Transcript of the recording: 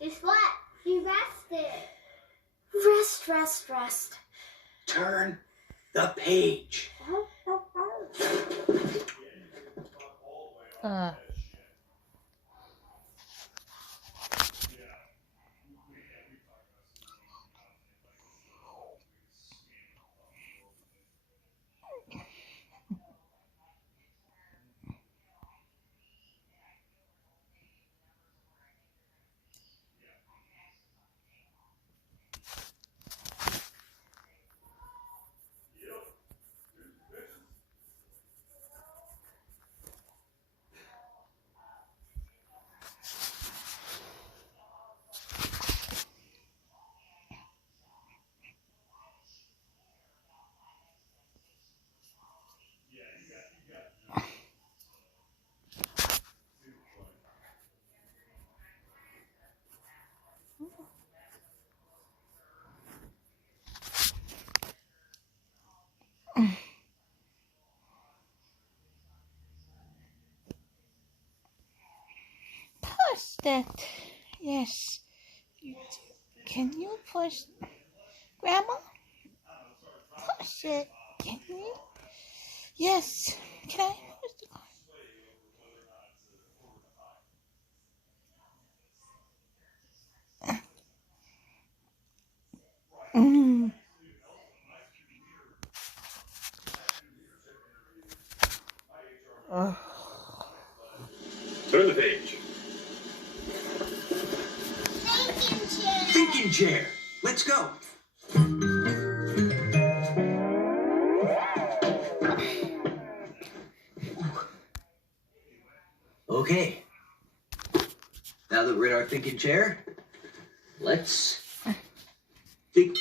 Guess what? He rested. Rest, rest, rest. Turn the page. Push that. Yes. Can you push? Grandma? Push it. Can you? Yes. Can I push the car? Mm. Turn the page. Thinking chair. Thinking chair. Let's go. Okay. Now that we're in our thinking chair, let's think.